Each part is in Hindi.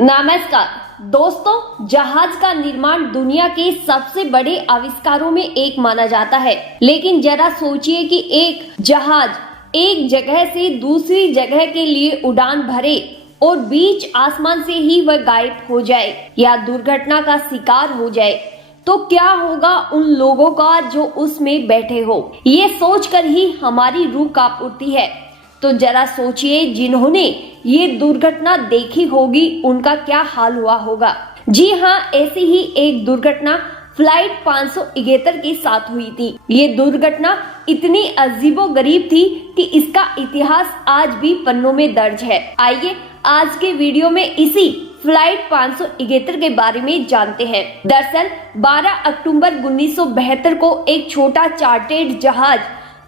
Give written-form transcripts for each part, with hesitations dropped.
नमस्कार दोस्तों, जहाज का निर्माण दुनिया के सबसे बड़े आविष्कारों में एक माना जाता है। लेकिन जरा सोचिए कि एक जहाज एक जगह से दूसरी जगह के लिए उड़ान भरे और बीच आसमान से ही वह गायब हो जाए या दुर्घटना का शिकार हो जाए, तो क्या होगा उन लोगों का जो उसमें बैठे हो। ये सोचकर ही हमारी रूह कांप उठती है। तो जरा सोचिए, जिन्होंने ये दुर्घटना देखी होगी उनका क्या हाल हुआ होगा। जी हाँ, ऐसी ही एक दुर्घटना फ्लाइट 571 के साथ हुई थी। ये दुर्घटना इतनी अजीबोगरीब थी कि इसका इतिहास आज भी पन्नों में दर्ज है। आइए आज के वीडियो में इसी फ्लाइट 571 के बारे में जानते हैं। दरअसल 12 अक्टूबर 1972 को एक छोटा चार्टर्ड जहाज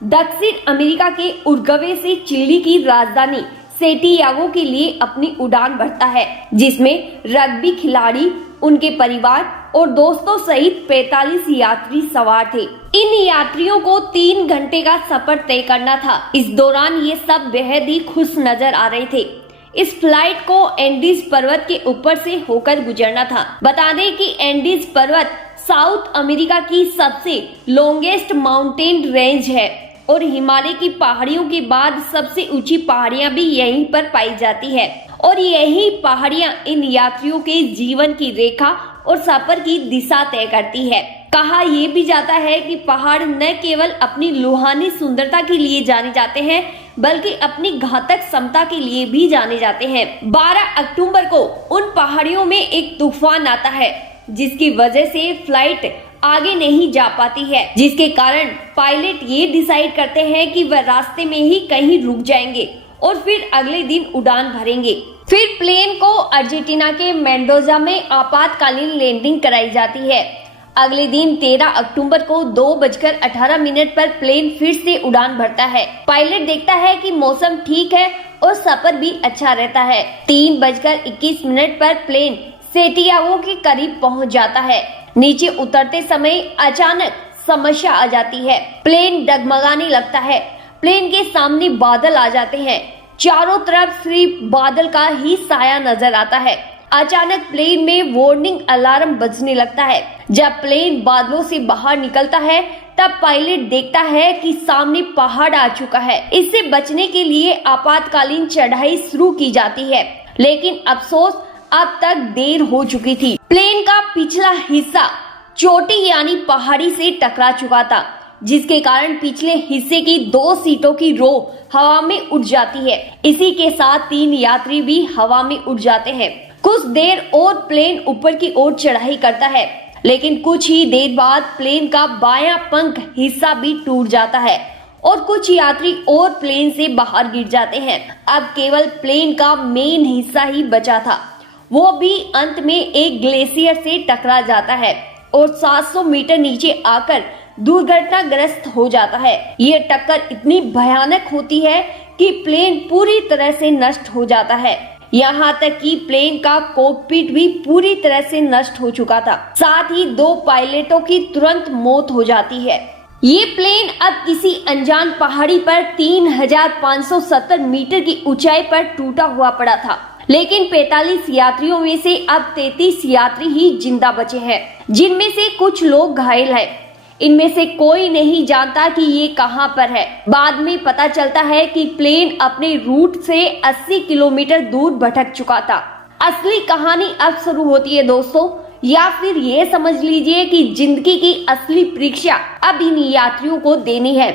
दक्षिण अमेरिका के उरुग्वे से चिली की राजधानी सैंटियागो के लिए अपनी उड़ान भरता है, जिसमें रग्बी खिलाड़ी, उनके परिवार और दोस्तों सहित 45 यात्री सवार थे। इन यात्रियों को 3 घंटे का सफर तय करना था। इस दौरान ये सब बेहद ही खुश नजर आ रहे थे। इस फ्लाइट को एंडीज पर्वत के ऊपर से होकर गुजरना था। बता दें कि एंडीज पर्वत साउथ अमेरिका की सबसे लॉन्गेस्ट माउंटेन रेंज है और हिमालय की पहाड़ियों के बाद सबसे ऊंची पहाड़ियां भी यहीं पर पाई जाती है। और यही पहाड़ियां इन यात्रियों के जीवन की रेखा और सफर की दिशा तय करती है। कहा यह भी जाता है कि पहाड़ न केवल अपनी रूहानी सुंदरता के लिए जाने जाते हैं, बल्कि अपनी घातक क्षमता के लिए भी जाने जाते हैं। 12 अक्टूबर को उन पहाड़ियों में एक तूफान आता है, जिसकी वजह से फ्लाइट आगे नहीं जा पाती है, जिसके कारण पायलट ये डिसाइड करते हैं कि वह रास्ते में ही कहीं रुक जाएंगे और फिर अगले दिन उड़ान भरेंगे। फिर प्लेन को अर्जेंटीना के मेंडोजा में आपातकालीन लैंडिंग कराई जाती है। अगले दिन 13 अक्टूबर को 2:18 पर प्लेन फिर से उड़ान भरता है। पायलट देखता है कि मौसम ठीक है और सफर भी अच्छा रहता है। 3:21 पर प्लेन सैंटियागो के करीब पहुंच जाता है। नीचे उतरते समय अचानक समस्या आ जाती है। प्लेन डगमगाने लगता है। प्लेन के सामने बादल आ जाते हैं। चारों तरफ सिर्फ बादल का ही साया नजर आता है। अचानक प्लेन में वार्निंग अलार्म बजने लगता है। जब प्लेन बादलों से बाहर निकलता है, तब पायलट देखता है कि सामने पहाड़ आ चुका है। इससे बचने के लिए आपातकालीन चढ़ाई शुरू की जाती है, लेकिन अफसोस अब तक देर हो चुकी थी। प्लेन का पिछला हिस्सा चोटी यानी पहाड़ी से टकरा चुका था, जिसके कारण पिछले हिस्से की 2 सीटों की रो हवा में उड़ जाती है। इसी के साथ 3 यात्री भी हवा में उड़ जाते हैं। कुछ देर और प्लेन ऊपर की ओर चढ़ाई करता है, लेकिन कुछ ही देर बाद प्लेन का बायां पंख हिस्सा भी टूट जाता है और कुछ यात्री और प्लेन से बाहर गिर जाते हैं। अब केवल प्लेन का मेन हिस्सा ही बचा था। वो भी अंत में एक ग्लेशियर से टकरा जाता है और 700 मीटर नीचे आकर दुर्घटनाग्रस्त हो जाता है। ये टक्कर इतनी भयानक होती है कि प्लेन पूरी तरह से नष्ट हो जाता है। यहाँ तक कि प्लेन का कॉकपिट भी पूरी तरह से नष्ट हो चुका था। साथ ही 2 पायलटों की तुरंत मौत हो जाती है। ये प्लेन अब किसी अनजान पहाड़ी पर 3570 मीटर की ऊंचाई पर टूटा हुआ पड़ा था। लेकिन 45 यात्रियों में से अब 33 यात्री ही जिंदा बचे हैं, जिनमें से कुछ लोग घायल हैं। इनमें से कोई नहीं जानता कि ये कहां पर है। बाद में पता चलता है कि प्लेन अपने रूट से 80 किलोमीटर दूर भटक चुका था। असली कहानी अब शुरू होती है दोस्तों, या फिर ये समझ लीजिए कि जिंदगी की असली परीक्षा अब इन यात्रियों को देनी है।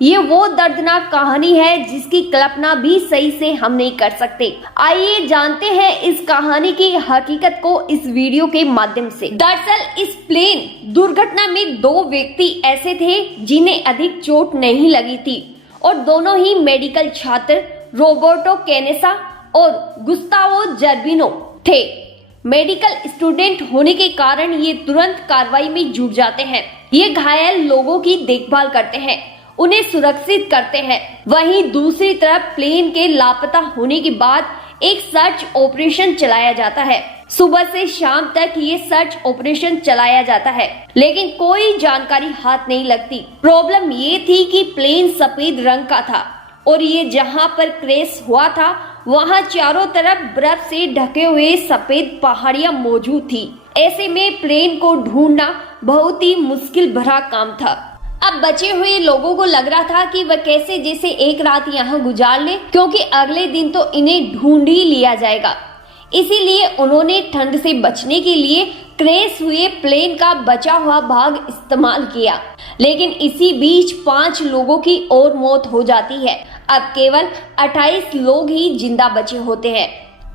ये वो दर्दनाक कहानी है जिसकी कल्पना भी सही से हम नहीं कर सकते। आइए जानते हैं इस कहानी की हकीकत को इस वीडियो के माध्यम से। दरअसल इस प्लेन दुर्घटना में 2 व्यक्ति ऐसे थे जिन्हें अधिक चोट नहीं लगी थी और दोनों ही मेडिकल छात्र रोबर्टो कैनेसा और गुस्तावो जर्बिनो थे। मेडिकल स्टूडेंट होने के कारण ये तुरंत कार्रवाई में जुट जाते हैं। ये घायल लोगों की देखभाल करते हैं, उन्हें सुरक्षित करते हैं। वहीं दूसरी तरफ प्लेन के लापता होने के बाद एक सर्च ऑपरेशन चलाया जाता है। सुबह से शाम तक ये सर्च ऑपरेशन चलाया जाता है, लेकिन कोई जानकारी हाथ नहीं लगती। प्रॉब्लम ये थी कि प्लेन सफेद रंग का था और ये जहां पर क्रैश हुआ था वहाँ चारों तरफ बर्फ से ढके हुए सफेद पहाड़ियां मौजूद थी। ऐसे में प्लेन को ढूंढना बहुत ही मुश्किल भरा काम था। अब बचे हुए लोगों को लग रहा था कि वह कैसे जैसे एक रात यहाँ गुजार ले, क्योंकि अगले दिन तो इन्हें ढूंढ ही लिया जाएगा। इसीलिए उन्होंने ठंड से बचने के लिए क्रैश हुए प्लेन का बचा हुआ भाग इस्तेमाल किया, लेकिन इसी बीच 5 लोगों की और मौत हो जाती है। अब केवल 28 लोग ही जिंदा बचे होते हैं।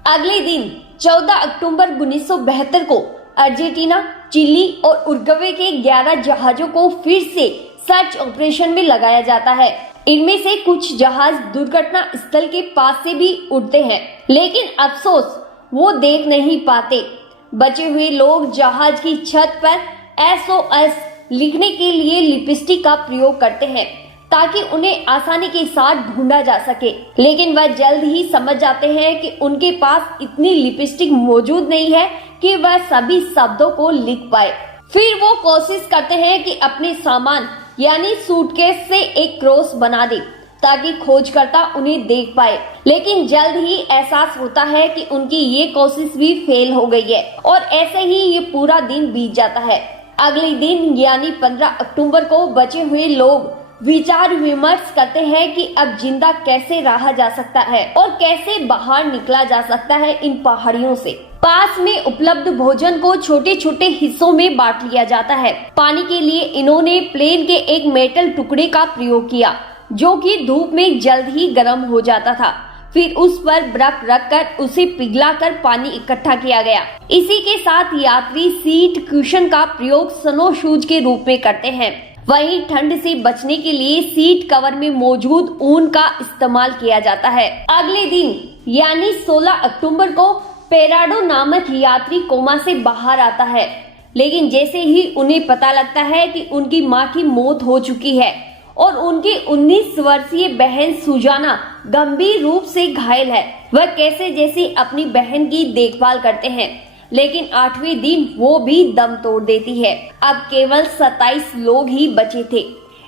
अगले दिन 14 अक्टूबर 1972 को अर्जेंटीना, चिली और उरुग्वे के 11 जहाजों को फिर से सर्च ऑपरेशन में लगाया जाता है। इनमें से कुछ जहाज दुर्घटना स्थल के पास से भी उड़ते हैं, लेकिन अफसोस वो देख नहीं पाते। बचे हुए लोग जहाज की छत पर SOS लिखने के लिए लिपस्टिक का प्रयोग करते हैं ताकि उन्हें आसानी के साथ ढूंढा जा सके, लेकिन वह जल्द ही समझ जाते हैं कि उनके पास इतनी लिपस्टिक मौजूद नहीं है कि वह सभी शब्दों को लिख पाए। फिर वो कोशिश करते हैं कि अपने सामान यानी सूटकेस से एक क्रॉस बना दे ताकि खोजकर्ता उन्हें देख पाए, लेकिन जल्द ही एहसास होता है कि उनकी ये कोशिश भी फेल हो गई है और ऐसे ही ये पूरा दिन बीत जाता है। अगले दिन यानी 15 अक्टूबर को बचे हुए लोग विचार विमर्श करते हैं कि अब जिंदा कैसे रहा जा सकता है और कैसे बाहर निकला जा सकता है इन पहाड़ियों से। पास में उपलब्ध भोजन को छोटे छोटे हिस्सों में बांट लिया जाता है। पानी के लिए इन्होंने प्लेन के एक मेटल टुकड़े का प्रयोग किया जो कि धूप में जल्द ही गर्म हो जाता था। फिर उस पर बर्फ रखकर उसे पिघलाकर पानी इकट्ठा किया गया। इसी के साथ यात्री सीट कुशन का प्रयोग स्नो शूज के रूप में करते हैं। वहीं ठंड से बचने के लिए सीट कवर में मौजूद ऊन का इस्तेमाल किया जाता है। अगले दिन यानी 16 अक्टूबर को पेराडो नामक यात्री कोमा से बाहर आता है, लेकिन जैसे ही उन्हें पता लगता है कि उनकी मां की मौत हो चुकी है और उनकी 19 वर्षीय बहन सुजाना गंभीर रूप से घायल है, वह कैसे जैसे अपनी बहन की देखभाल करते हैं, लेकिन 8वें दिन वो भी दम तोड़ देती है। अब केवल 27 लोग ही बचे थे।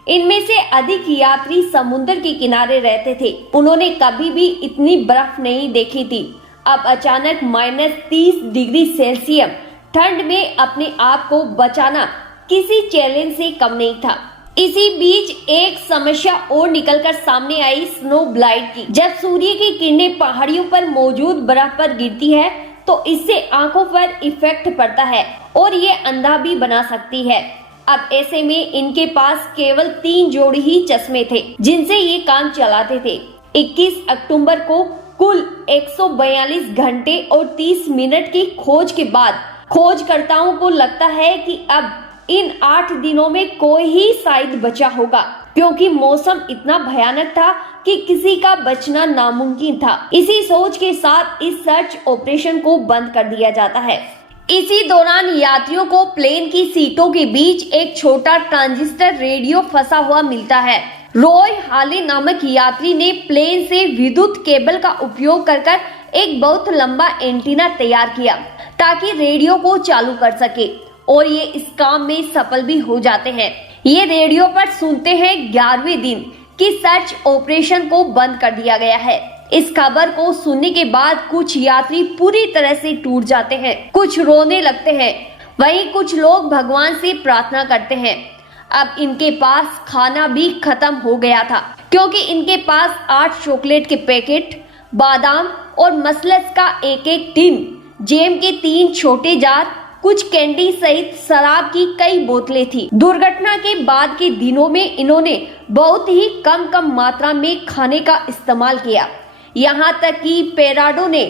इनमें से अधिक यात्री समुद्र के किनारे रहते थे। उन्होंने कभी भी इतनी बर्फ नहीं देखी थी। अब अचानक -30 डिग्री सेल्सियस ठंड में अपने आप को बचाना किसी चैलेंज से कम नहीं था। इसी बीच एक समस्या और निकलकर सामने आई स्नो ब्लाइट की। जब सूर्य की किरणें पहाड़ियों पर मौजूद बर्फ पर गिरती है तो इससे आंखों पर इफेक्ट पड़ता है और ये अंधा भी बना सकती है। अब ऐसे में इनके पास केवल 3 जोड़ी ही चश्मे थे जिनसे ये काम चलाते थे। 21 अक्टूबर को कुल 142 घंटे और 30 मिनट की खोज के बाद खोजकर्ताओं को लगता है कि अब इन 8 दिनों में कोई ही शायद बचा होगा, क्योंकि मौसम इतना भयानक था कि किसी का बचना नामुमकिन था। इसी सोच के साथ इस सर्च ऑपरेशन को बंद कर दिया जाता है। इसी दौरान यात्रियों को प्लेन की सीटों के बीच एक छोटा ट्रांजिस्टर रेडियो फंसा हुआ मिलता है। रॉय हाले नामक यात्री ने प्लेन से विद्युत केबल का उपयोग कर एक बहुत लंबा एंटीना तैयार किया ताकि रेडियो को चालू कर सके, और ये इस काम में सफल भी हो जाते हैं। ये रेडियो पर सुनते हैं 11वें दिन कि सर्च ऑपरेशन को बंद कर दिया गया है। इस खबर को सुनने के बाद कुछ यात्री पूरी तरह से टूट जाते हैं, कुछ रोने लगते हैं, वहीं कुछ लोग भगवान से प्रार्थना करते हैं। अब इनके पास खाना भी खत्म हो गया था, क्योंकि इनके पास 8 चॉकलेट के पैकेट, बादाम और मसलस का एक टिन, जैम के 3 छोटे जार, कुछ कैंडी सहित शराब की कई बोतलें थी। दुर्घटना के बाद के दिनों में इन्होंने बहुत ही कम मात्रा में खाने का इस्तेमाल किया। यहाँ तक कि पेराडो ने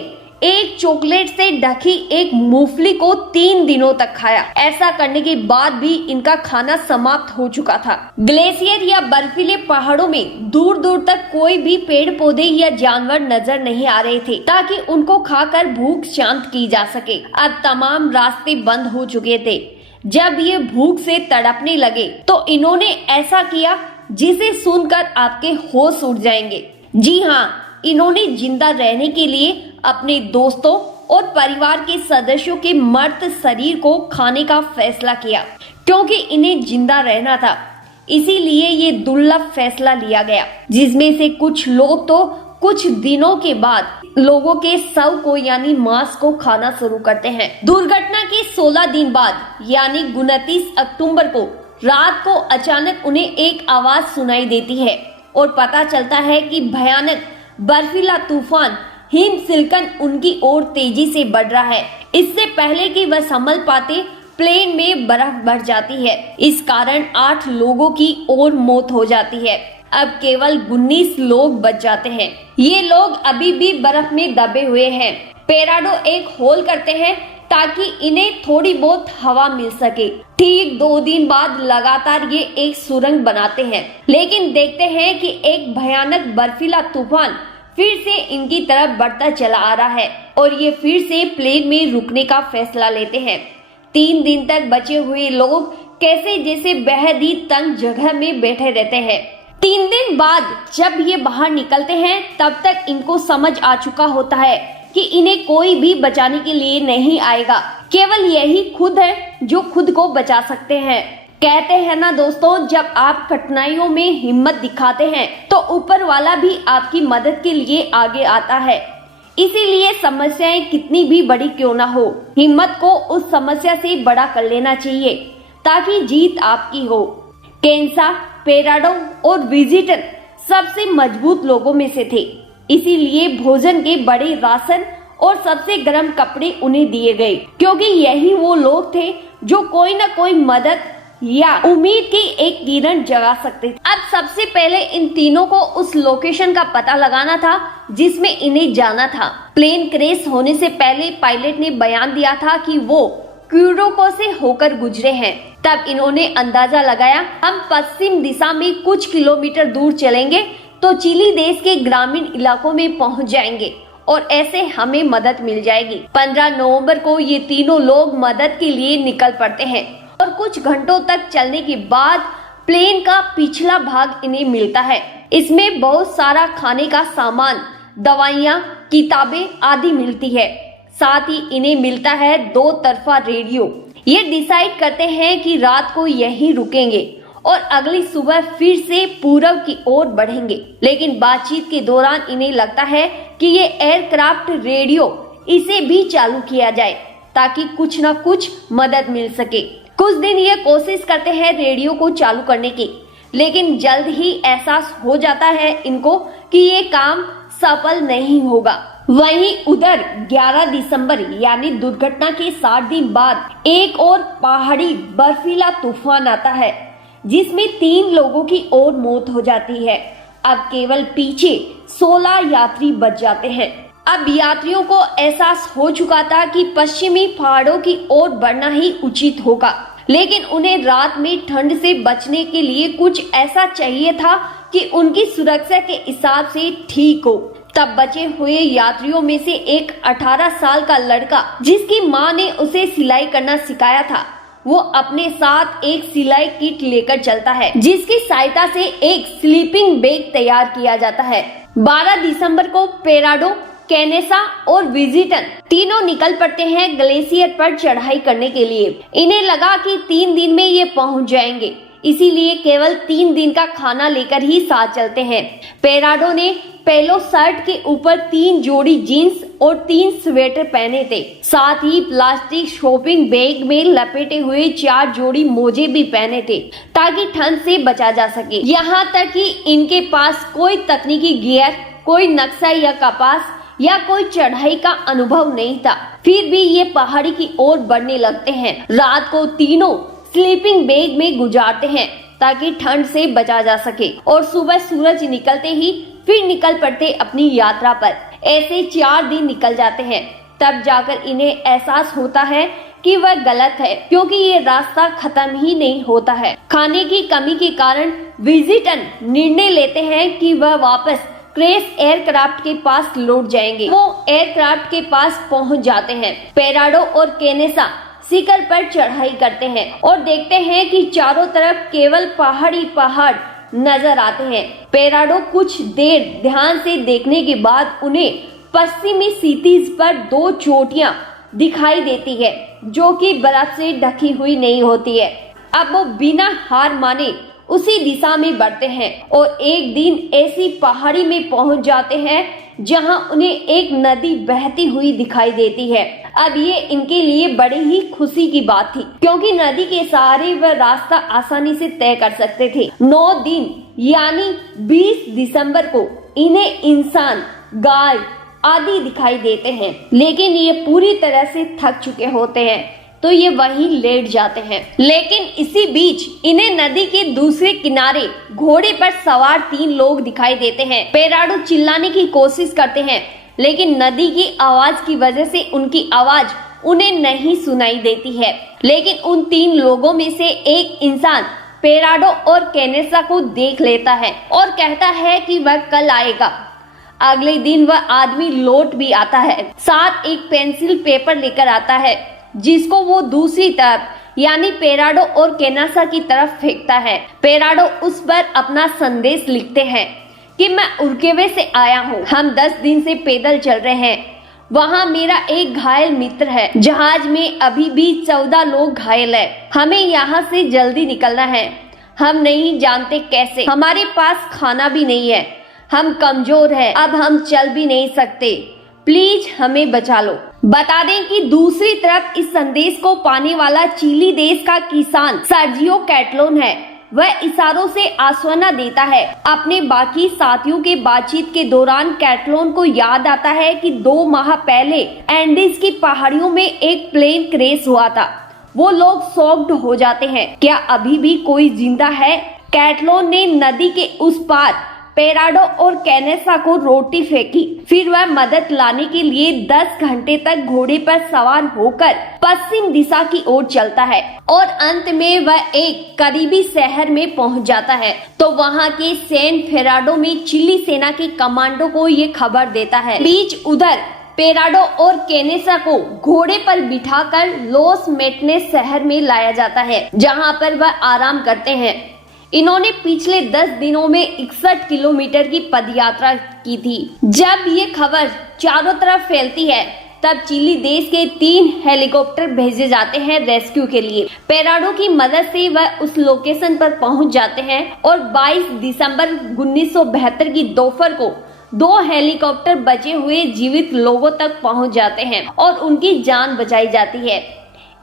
एक चॉकलेट से ढकी एक मूंगफली को 3 दिनों तक खाया। ऐसा करने के बाद भी इनका खाना समाप्त हो चुका था। ग्लेशियर या बर्फीले पहाड़ों में दूर दूर तक कोई भी पेड़ पौधे या जानवर नजर नहीं आ रहे थे ताकि उनको खाकर भूख शांत की जा सके। अब तमाम रास्ते बंद हो चुके थे। जब ये भूख से तड़पने लगे तो इन्होंने ऐसा किया जिसे सुनकर आपके होश उड़ जाएंगे। जी हाँ, इन्होंने जिंदा रहने के लिए अपने दोस्तों और परिवार के सदस्यों के मर्त शरीर को खाने का फैसला किया, क्योंकि इन्हें जिंदा रहना था। इसीलिए ये दुर्लभ फैसला लिया गया, जिसमें से कुछ लोग तो कुछ दिनों के बाद लोगों के शव को यानी मांस को खाना शुरू करते हैं। दुर्घटना के 16 दिन बाद यानी 29 अक्टूबर को रात को अचानक उन्हें एक आवाज सुनाई देती है और पता चलता है कि भयानक बर्फीला तूफान हिमस्खलन उनकी ओर तेजी से बढ़ रहा है। इससे पहले कि वह संभल पाते प्लेन में बर्फ भर जाती है। इस कारण 8 लोगों की और मौत हो जाती है। अब केवल 19 लोग बच जाते हैं। ये लोग अभी भी बर्फ में दबे हुए हैं। पेराडो एक होल करते हैं ताकि इन्हें थोड़ी बहुत हवा मिल सके। ठीक 2 दिन बाद लगातार ये एक सुरंग बनाते हैं, लेकिन देखते हैं कि एक भयानक बर्फीला तूफान फिर से इनकी तरफ बढ़ता चला आ रहा है और ये फिर से प्लेन में रुकने का फैसला लेते हैं। 3 दिन तक बचे हुए लोग कैसे जैसे बेहद ही तंग जगह में बैठे रहते हैं। 3 दिन बाद जब ये बाहर निकलते हैं तब तक इनको समझ आ चुका होता है कि इन्हें कोई भी बचाने के लिए नहीं आएगा। केवल यही खुद है जो खुद को बचा सकते हैं। कहते हैं ना दोस्तों, जब आप कठिनाइयों में हिम्मत दिखाते हैं तो ऊपर वाला भी आपकी मदद के लिए आगे आता है। इसीलिए समस्याएं कितनी भी बड़ी क्यों ना हो, हिम्मत को उस समस्या से बड़ा कर लेना चाहिए ताकि जीत आपकी हो। केंसा, पेराडो और विजिटर सबसे मजबूत लोगों में से थे, इसीलिए भोजन के बड़े राशन और सबसे गर्म कपड़े उन्हें दिए गए, क्योंकि यही वो लोग थे जो कोई न कोई मदद या उम्मीद की एक किरण जगा सकते थे। अब सबसे पहले इन तीनों को उस लोकेशन का पता लगाना था जिसमें इन्हें जाना था। प्लेन क्रैश होने से पहले पायलट ने बयान दिया था कि वो क्यूरोको से होकर गुजरे हैं। तब इन्होंने अंदाजा लगाया, हम पश्चिम दिशा में कुछ किलोमीटर दूर चलेंगे तो चिली देश के ग्रामीण इलाकों में पहुंच जाएंगे और ऐसे हमें मदद मिल जाएगी। 15 नवंबर को ये तीनों लोग मदद के लिए निकल पड़ते हैं और कुछ घंटों तक चलने के बाद प्लेन का पिछला भाग इन्हें मिलता है। इसमें बहुत सारा खाने का सामान, दवाइयाँ, किताबें आदि मिलती है। साथ ही इन्हें मिलता है 2 तरफा रेडियो। ये डिसाइड करते हैं कि रात को यहीं रुकेंगे और अगली सुबह फिर से पूरब की ओर बढ़ेंगे। लेकिन बातचीत के दौरान इन्हें लगता है कि ये एयरक्राफ्ट रेडियो इसे भी चालू किया जाए ताकि कुछ न कुछ मदद मिल सके। कुछ दिन ये कोशिश करते हैं रेडियो को चालू करने की, लेकिन जल्द ही एहसास हो जाता है इनको कि ये काम सफल नहीं होगा। वहीं उधर 11 दिसंबर यानी दुर्घटना के 60 दिन बाद एक और पहाड़ी बर्फीला तूफान आता है जिसमें 3 लोगों की और मौत हो जाती है। अब केवल पीछे 16 यात्री बच जाते हैं। अब यात्रियों को एहसास हो चुका था कि पश्चिमी पहाड़ों की ओर बढ़ना ही उचित होगा, लेकिन उन्हें रात में ठंड से बचने के लिए कुछ ऐसा चाहिए था कि उनकी सुरक्षा के हिसाब से ठीक हो। तब बचे हुए यात्रियों में से एक 18 साल का लड़का, जिसकी मां ने उसे सिलाई करना सिखाया था, वो अपने साथ एक सिलाई किट लेकर चलता है जिसकी सहायता से एक स्लीपिंग बैग तैयार किया जाता है। 12 दिसंबर को पेराडो, केनेसा और विजिटर तीनों निकल पड़ते हैं ग्लेशियर पर चढ़ाई करने के लिए। इन्हें लगा कि 3 दिन में ये पहुंच जाएंगे, इसीलिए केवल 3 दिन का खाना लेकर ही साथ चलते हैं। पेराडो ने पेलो शर्ट के ऊपर 3 जोड़ी जीन्स और 3 स्वेटर पहने थे। साथ ही प्लास्टिक शॉपिंग बैग में लपेटे हुए 4 जोड़ी मोजे भी पहने थे ताकि ठंड से बचा जा सके। यहाँ तक कि इनके पास कोई तकनीकी गियर, कोई नक्शा या कपास या कोई चढ़ाई का अनुभव नहीं था। फिर भी ये पहाड़ी की ओर बढ़ने लगते हैं। रात को तीनों स्लीपिंग बैग में गुजारते हैं ताकि ठंड से बचा जा सके और सुबह सूरज निकलते ही फिर निकल पड़ते अपनी यात्रा पर। ऐसे 4 दिन निकल जाते हैं। तब जाकर इन्हें एहसास होता है कि वह गलत है, क्योंकि ये रास्ता खत्म ही नहीं होता है। खाने की कमी के कारण विजिटर निर्णय लेते हैं कि वह वापस क्रैश एयरक्राफ्ट के पास लौट जाएंगे। वो एयरक्राफ्ट के पास पहुंच जाते हैं। पेराडो और केनेसा शिखर पर चढ़ाई करते हैं और देखते हैं कि चारों तरफ केवल पहाड़ ही पहाड़ नजर आते हैं। पेराडो कुछ देर ध्यान से देखने के बाद उन्हें पश्चिमी क्षितिज पर 2 चोटियां दिखाई देती है जो कि बर्फ से ढकी हुई नहीं होती है। अब वो बिना हार माने उसी दिशा में बढ़ते हैं और एक दिन ऐसी पहाड़ी में पहुंच जाते हैं जहां उन्हें एक नदी बहती हुई दिखाई देती है। अब ये इनके लिए बड़ी ही खुशी की बात थी, क्योंकि नदी के सहारे वह रास्ता आसानी से तय कर सकते थे। 9 दिन यानी 20 दिसंबर को इन्हें इंसान, गाय आदि दिखाई देते हैं, लेकिन ये पूरी तरह से थक चुके होते हैं, तो ये वहीं लेट जाते हैं। लेकिन इसी बीच इन्हें नदी के दूसरे किनारे घोड़े पर सवार 3 लोग दिखाई देते हैं। पेराडो चिल्लाने की कोशिश करते हैं, लेकिन नदी की आवाज की वजह से उनकी आवाज उन्हें नहीं सुनाई देती है। लेकिन उन 3 लोगों में से एक इंसान पेराडो और केनेसा को देख लेता है और कहता है कि वह कल आएगा। अगले दिन वह आदमी लौट भी आता है, साथ एक पेंसिल पेपर लेकर आता है, जिसको वो दूसरी तरफ यानी पेराडो और केनेसा की तरफ फेंकता है। पेराडो उस पर अपना संदेश लिखते हैं कि मैं उरुग्वे से आया हूँ, हम 10 दिन से पैदल चल रहे हैं, वहाँ मेरा एक घायल मित्र है, जहाज में अभी भी 14 लोग घायल है, हमें यहाँ से जल्दी निकलना है, हम नहीं जानते कैसे, हमारे पास खाना भी नहीं है, हम कमजोर हैं, अब हम चल भी नहीं सकते, प्लीज हमें बचा लो। बता दें कि दूसरी तरफ इस संदेश को पाने वाला चिली देश का किसान सर्जियो कैटलोन है। वह इशारों से आश्वासन देता है। अपने बाकी साथियों के बातचीत के दौरान कैटलोन को याद आता है कि 2 माह पहले एंडीज की पहाड़ियों में एक प्लेन क्रैश हुआ था। वो लोग शॉक्ड हो जाते हैं, क्या अभी भी कोई जिंदा है? कैटलोन ने नदी के उस पार पेराडो और केनेसा को रोटी फेंकी। फिर वह मदद लाने के लिए 10 घंटे तक घोड़े पर सवार होकर पश्चिम दिशा की ओर चलता है और अंत में वह एक करीबी शहर में पहुंच जाता है। तो वहां के सैन फेराडो में चिली सेना के कमांडो को ये खबर देता है। बीच उधर पेराडो और केनेसा को घोड़े पर बिठाकर लॉस मेटनेस शहर में लाया जाता है, जहां पर वह आराम करते हैं। इन्होंने पिछले 10 दिनों में 61 किलोमीटर की पदयात्रा की थी। जब ये खबर चारों तरफ फैलती है, तब चिली देश के 3 हेलीकॉप्टर भेजे जाते हैं रेस्क्यू के लिए। पेराडो की मदद से वह उस लोकेशन पर पहुंच जाते हैं और 22 दिसंबर 1972 की दोपहर को 2 हेलीकॉप्टर बचे हुए जीवित लोगों तक पहुंच जाते हैं और उनकी जान बचाई जाती है।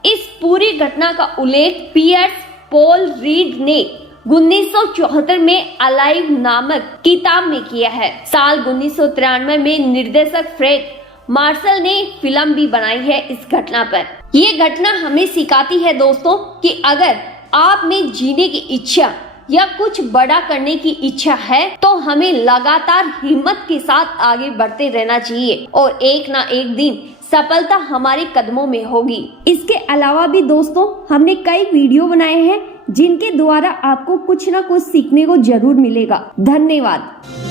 इस पूरी घटना का उल्लेख पियर्स पॉल रीड ने 1974 में अलाइव नामक किताब में किया है। साल 1993 में निर्देशक फ्रेड मार्शल ने फिल्म भी बनाई है इस घटना पर। ये घटना हमें सिखाती है दोस्तों कि अगर आप में जीने की इच्छा या कुछ बड़ा करने की इच्छा है, तो हमें लगातार हिम्मत के साथ आगे बढ़ते रहना चाहिए और एक ना एक दिन सफलता हमारे कदमों में होगी। इसके अलावा भी दोस्तों हमने कई वीडियो बनाए हैं, जिनके द्वारा आपको कुछ ना कुछ सीखने को जरूर मिलेगा। धन्यवाद।